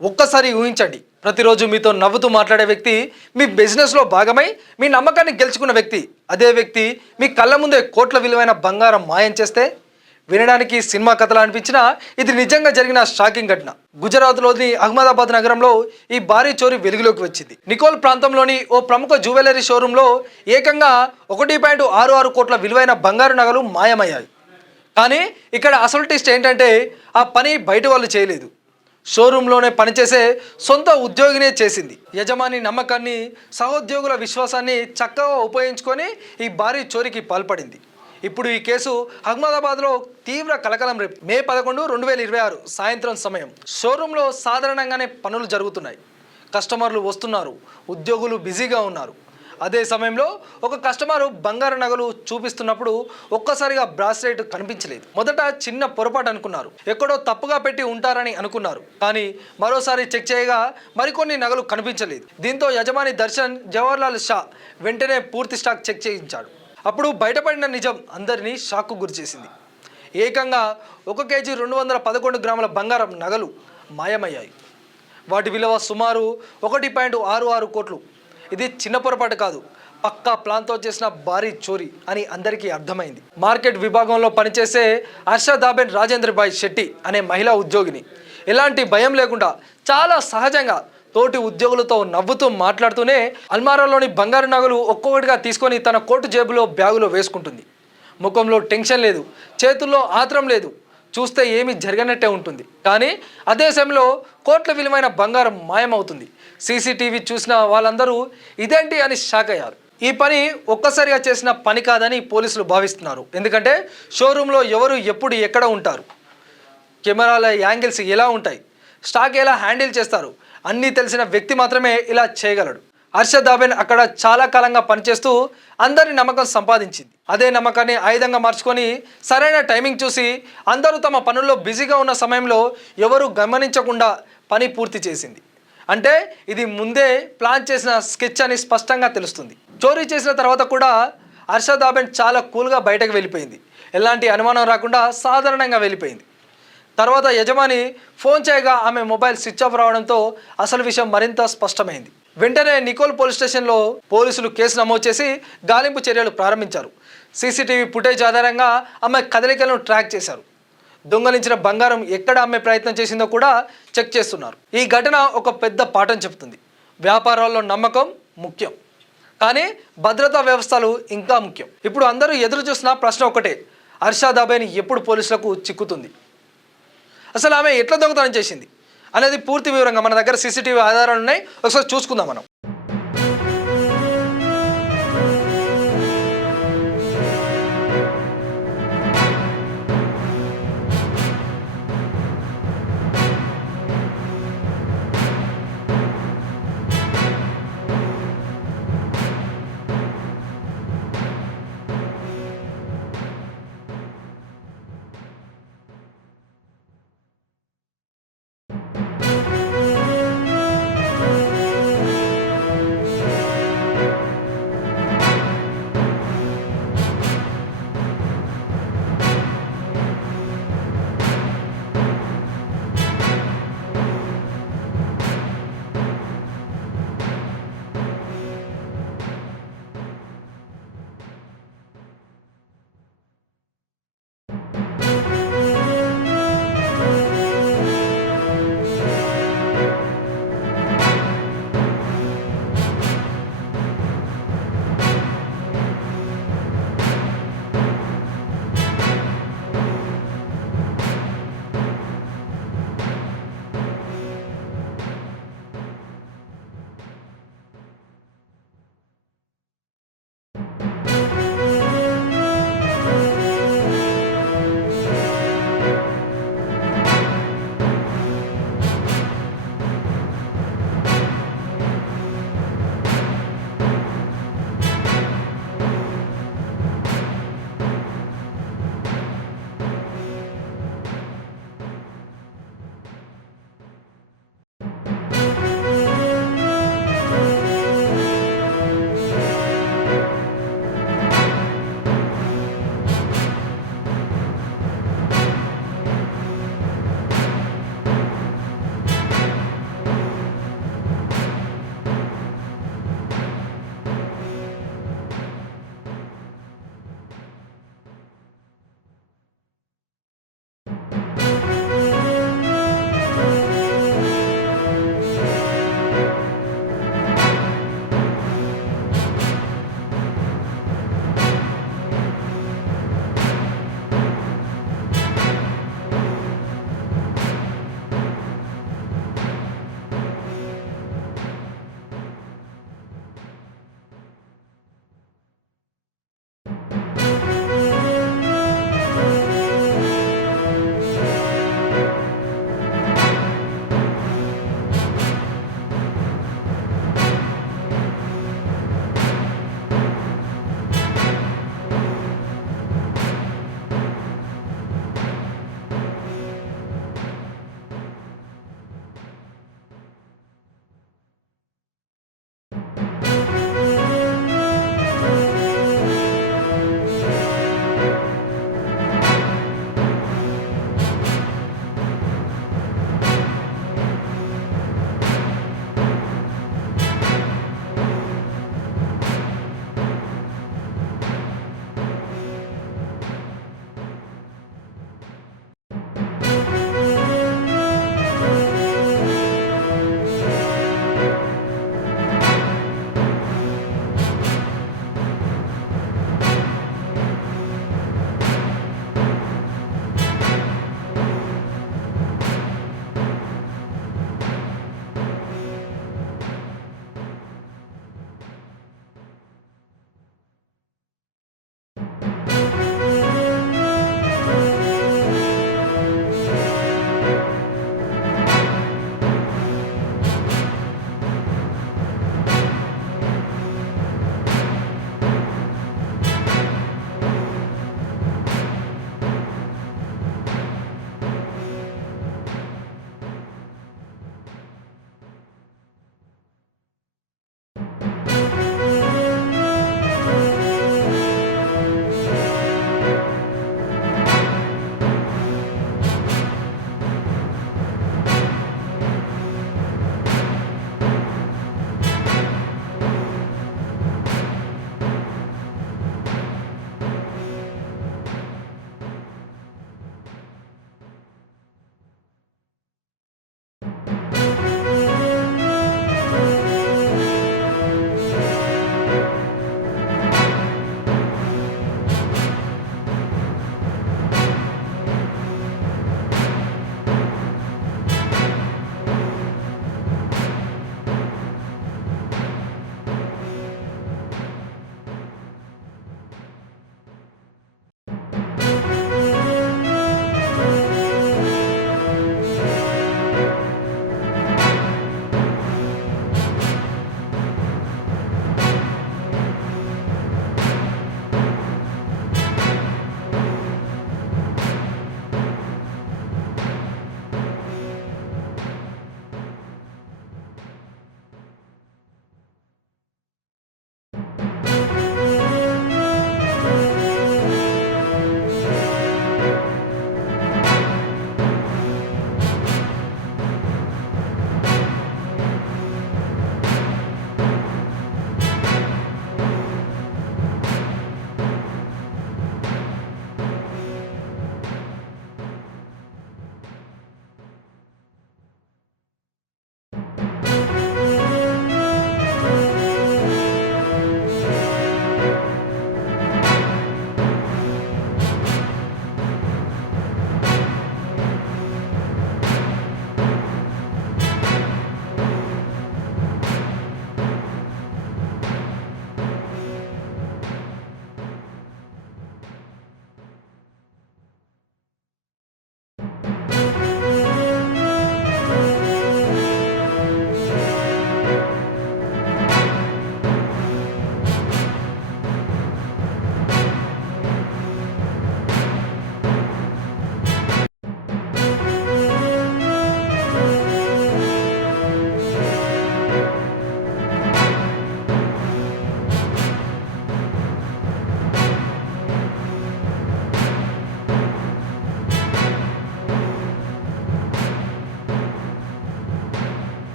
ఒక్కసారి ఊహించండి, ప్రతిరోజు మీతో నవ్వుతూ మాట్లాడే వ్యక్తి మీ బిజినెస్లో భాగమై మీ నమ్మకాన్ని గెలుచుకున్న వ్యక్తి, అదే వ్యక్తి మీ కళ్ళ ముందే కోట్ల విలువైన బంగారం మాయం చేస్తే. వినడానికి సినిమా కథలు అనిపించినా ఇది నిజంగా జరిగిన షాకింగ్ ఘటన. గుజరాత్లోని అహ్మదాబాద్ నగరంలో ఈ భారీ చోరీ వెలుగులోకి వచ్చింది. నికోల్ ప్రాంతంలోని ఓ ప్రముఖ జ్యువెలరీ షోరూంలో ఏకంగా 1.66 కోట్ల విలువైన బంగారు నగలు మాయమయ్యాయి. కానీ ఇక్కడ అసలు ట్విస్ట్ ఏంటంటే, ఆ పని బయట వాళ్ళు చేయలేదు, షోరూంలోనే పనిచేసే సొంత ఉద్యోగినే చేసింది. యజమాని నమ్మకాన్ని, సహోద్యోగుల విశ్వాసాన్ని చక్కగా ఉపయోగించుకొని ఈ భారీ చోరీకి పాల్పడింది. ఇప్పుడు ఈ కేసు అహ్మదాబాద్లో తీవ్ర కలకలం రేపు. మే 11, 2026 సాయంత్రం సమయం షోరూంలో సాధారణంగానే పనులు జరుగుతున్నాయి. కస్టమర్లు వస్తున్నారు, ఉద్యోగులు బిజీగా ఉన్నారు. అదే సమయంలో ఒక కస్టమరు బంగారు నగలు చూపిస్తున్నప్పుడు ఒక్కసారిగా బ్రాస్లెట్ కనిపించలేదు. మొదట చిన్న పొరపాటు అనుకున్నారు, ఎక్కడో తప్పుగా పెట్టి ఉంటారని అనుకున్నారు. కానీ మరోసారి చెక్ చేయగా మరికొన్ని నగలు కనిపించలేదు. దీంతో యజమాని దర్శన్ జవహర్లాల్ షా వెంటనే పూర్తి స్టాక్ చెక్ చేయించాడు. అప్పుడు బయటపడిన నిజం అందరినీ షాక్కు గురిచేసింది. ఏకంగా 1 కేజీ 211 గ్రాముల బంగారం నగలు మాయమయ్యాయి. వాటి విలువ సుమారు 1.66 కోట్లు. ఇది చిన్న పొరపాటు కాదు, పక్కా ప్లాన్తో చేసిన భారీ చోరీ అని అందరికీ అర్థమైంది. మార్కెట్ విభాగంలో పనిచేసే హర్షదాబెన్ రాజేంద్రభాయ్ శెట్టి అనే మహిళా ఉద్యోగిని ఎలాంటి భయం లేకుండా చాలా సహజంగా తోటి ఉద్యోగులతో నవ్వుతూ మాట్లాడుతూనే అల్మారాలోని బంగారు నగలు ఒక్కొక్కటిగా తీసుకొని తన కోటు జేబులో బ్యాగులో వేసుకుంటుంది. ముఖంలో టెన్షన్ లేదు, చేతుల్లో ఆత్రం లేదు, చూస్తే ఏమీ జరగనట్టే ఉంటుంది. కానీ అదే సమయంలో కోట్ల విలువైన బంగారం మాయమవుతుంది. సీసీటీవీ చూసిన వాళ్ళందరూ ఇదేంటి అని షాక్ అయ్యారు. ఈ పని ఒక్కసారిగా చేసిన పని కాదని పోలీసులు భావిస్తున్నారు. ఎందుకంటే షోరూంలో ఎవరు ఎప్పుడు ఎక్కడ ఉంటారు, కెమెరాల యాంగిల్స్ ఎలా ఉంటాయి, స్టాక్ ఎలా హ్యాండిల్ చేస్తారు అన్నీ తెలిసిన వ్యక్తి మాత్రమే ఇలా చేయగలడు. హర్షదాబెన్ అక్కడ చాలా కాలంగా పనిచేస్తూ అందరి నమ్మకం సంపాదించింది. అదే నమ్మకాన్ని ఆయుధంగా మార్చుకొని సరైన టైమింగ్ చూసి అందరూ తమ పనుల్లో బిజీగా ఉన్న సమయంలో ఎవరు గమనించకుండా పని పూర్తి చేసింది. అంటే ఇది ముందే ప్లాన్ చేసిన స్కెచ్ అని స్పష్టంగా తెలుస్తుంది. చోరీ చేసిన తర్వాత కూడా హర్షదాబెన్ చాలా కూల్గా బయటకు వెళ్ళిపోయింది. ఎలాంటి అనుమానం రాకుండా సాధారణంగా వెళ్ళిపోయింది. తర్వాత యజమాని ఫోన్ చేయగా ఆమె మొబైల్ స్విచ్ ఆఫ్ రావడంతో అసలు విషయం మరింత స్పష్టమైంది. వెంటనే నికోల్ పోలీస్ స్టేషన్లో పోలీసులు కేసు నమోదు చేసి గాలింపు చర్యలు ప్రారంభించారు. సీసీటీవీ ఫుటేజ్ ఆధారంగా ఆమె కదలికలను ట్రాక్ చేశారు. దొంగలించిన బంగారం ఎక్కడ అమ్మే ప్రయత్నం చేసిందో కూడా చెక్ చేస్తున్నారు. ఈ ఘటన ఒక పెద్ద పాఠం చెబుతుంది. వ్యాపారాల్లో నమ్మకం ముఖ్యం, కానీ భద్రతా వ్యవస్థలు ఇంకా ముఖ్యం. ఇప్పుడు అందరూ ఎదురు చూస్తున్న ప్రశ్న ఒకటే, హర్షదాబెన్ ఎప్పుడు పోలీసులకు చిక్కుతుంది, అసలు ఆమె ఎట్లా దొంగతనం చేసింది అనేది పూర్తి వివరంగా మన దగ్గర సీసీటీవీ ఆధారాలు ఉన్నాయి, ఒకసారి చూసుకుందాం మనం.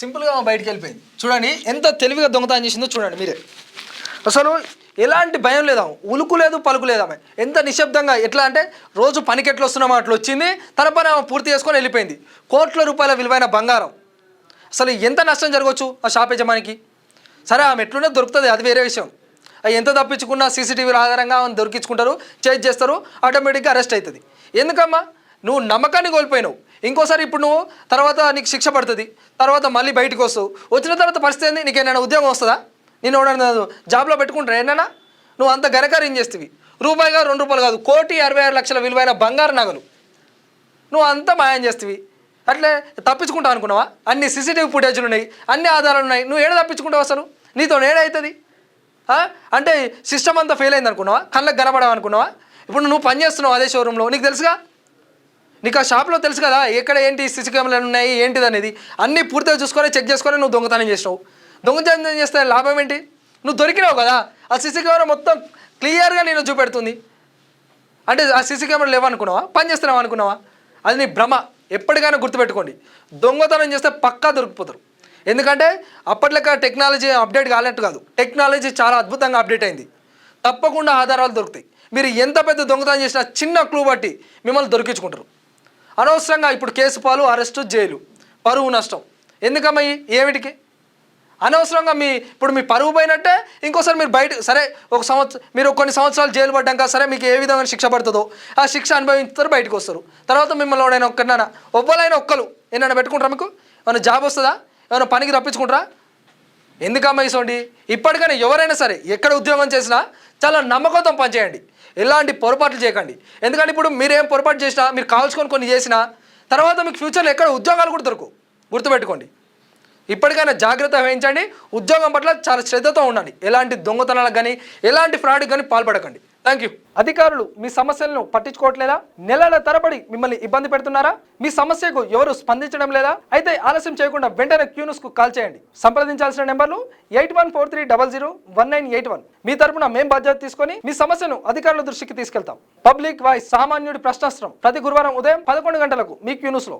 సింపుల్గా బయటికి వెళ్ళిపోయింది. చూడండి ఎంత తెలివిగా దొంగతనం చేసిందో చూడండి మీరే. అసలు ఎలాంటి భయం లేదా, ఉలుకు లేదు పలుకు లేదు. ఆమె ఎంత నిశ్శబ్దంగా, ఎట్లా అంటే రోజు పనికి ఎట్లా వస్తున్నామో అట్లా వచ్చింది, తన పని ఆమె పూర్తి చేసుకొని వెళ్ళిపోయింది. కోట్ల రూపాయల విలువైన బంగారం. అసలు ఎంత నష్టం జరగవచ్చు ఆ షాప్ యజమానికి. సరే ఆమె ఎట్లునే దొరుకుతుంది, అది వేరే విషయం. అవి ఎంత తప్పించుకున్నా సీసీటీవీల ఆధారంగా ఆమెను దొరికించుకుంటారు, చేజ్ చేస్తారు, ఆటోమేటిక్గా అరెస్ట్ అవుతుంది. ఎందుకమ్మా నువ్వు నమ్మకాన్ని కోల్పోయినావు. ఇంకోసారి ఇప్పుడు నువ్వు తర్వాత నీకు శిక్ష పడుతుంది, తర్వాత మళ్ళీ బయటకు వస్తావు. వచ్చిన తర్వాత పరిస్థితి ఏంది, నీకు ఏమైనా ఉద్యోగం వస్తుందా? నేను ఎవడన్నా జాబ్లో పెట్టుకుంటారా ఏమన్నా? నువ్వు అంత ఘనకార్యం చేస్తేవి. రూపాయి కాదు 2 రూపాయలు కాదు, 1,66,00,000 విలువైన బంగారు నగలు నువ్వు అంతా మాయం చేస్తేవి. అట్లే తప్పించుకుంటావు అనుకున్నావా? అన్ని సీసీటీవీ ఫుటేజ్లు ఉన్నాయి, అన్ని ఆధారాలు ఉన్నాయి, నువ్వు ఏడ తప్పించుకుంటావు? అసలు నీతో ఏడవుతుంది అంటే సిస్టమ్ అంతా ఫెయిల్ అయింది అనుకున్నావా? కళ్ళకు కనబడవు అనుకున్నావా? ఇప్పుడు నువ్వు పని చేస్తున్నావు అదే షోరూంలో, నీకు తెలుసుగా, నీకు ఆ షాప్లో తెలుసు కదా ఎక్కడ ఏంటి సీసీ కెమెరాలు ఉన్నాయి ఏంటిది అనేది. అన్నీ పూర్తిగా చూసుకొని చెక్ చేసుకొని నువ్వు దొంగతనం చేసినావు. దొంగతనం చేస్తే లాభం ఏంటి? నువ్వు దొరికినావు కదా, ఆ సీసీ కెమెరా మొత్తం క్లియర్గా నేను చూపెడుతుంది. అంటే ఆ సీసీ కెమెరా లేవనుకున్నావా? పని చేస్తున్నావా అనుకున్నావా? అది నీ భ్రమ. ఎప్పటికైనా గుర్తుపెట్టుకోండి, దొంగతనం చేస్తే పక్కా దొరికిపోతారు. ఎందుకంటే అప్పట్లెక్క టెక్నాలజీ అప్డేట్ కాలేట్టు కాదు, టెక్నాలజీ చాలా అద్భుతంగా అప్డేట్ అయింది. తప్పకుండా ఆధారాలు దొరుకుతాయి. మీరు ఎంత పెద్ద దొంగతనం చేసినా చిన్న క్లూ బట్టి మిమ్మల్ని దొరికించుకుంటారు. అనవసరంగా ఇప్పుడు కేసు పాలు, అరెస్టు, జైలు, పరువు నష్టం. ఎందుకమ్మా ఏమిటికి అనవసరంగా ఇప్పుడు మీ పరువు పోయినట్టే. ఇంకోసారి మీరు బయట సరే మీరు కొన్ని సంవత్సరాలు జైలు పడ్డాక సరే మీకు ఏ విధంగా శిక్ష పడుతుందో ఆ శిక్ష అనుభవిస్తారు, బయటకు వస్తారు. తర్వాత మిమ్మల్ని ఎవడైనా ఒక్కరైనా ఒక్కరు ఏమైనా పెట్టుకుంటారా? మీకు ఏమైనా జాబ్ వస్తుందా? ఏమైనా పనికి తప్పించుకుంటారా? ఎందుకమ్మా ఇసోండి? ఇప్పటికైనా ఎవరైనా సరే ఎక్కడ ఉద్యోగం చేసినా చాలా నమ్మకంతో పనిచేయండి, ఎలాంటి పొరపాట్లు చేయకండి. ఎందుకంటే ఇప్పుడు మీరేం పొరపాటు చేసినా, మీరు కాల్చుకొని కొన్ని చేసినా తర్వాత మీకు ఫ్యూచర్లో ఎక్కడ ఉద్యోగాలు కూడా దొరకవు. గుర్తుపెట్టుకోండి. ఇప్పటికైనా జాగ్రత్త వహించండి, ఉద్యోగం పట్ల చాలా శ్రద్ధతో ఉండండి. ఎలాంటి దొంగతనాలకు కానీ ఎలాంటి ఫ్రాడ్కి కానీ పాల్పడకండి. Thank you. అధికారులు మీ సమస్యలను పట్టించుకోవట్లేదా? నెలల తరబడి మిమ్మల్ని ఇబ్బంది పెడుతున్నారా? మీ సమస్యకు ఎవరు స్పందించడం లేదా? అయితే ఆలస్యం చేయకుండా వెంటనే క్యూన్యూస్కు కాల్ చేయండి. సంప్రదించాల్సిన నెంబర్లు 8143001981. మీ తరపున మేం బాధ్యత తీసుకొని మీ సమస్యను అధికారుల దృష్టికి తీసుకెళ్తాం. పబ్లిక్ వాయిస్, సామాన్యుడి ప్రశ్నాస్త్రం, ప్రతి గురువారం ఉదయం 11 గంటలకు మీ క్యూన్యూస్లో.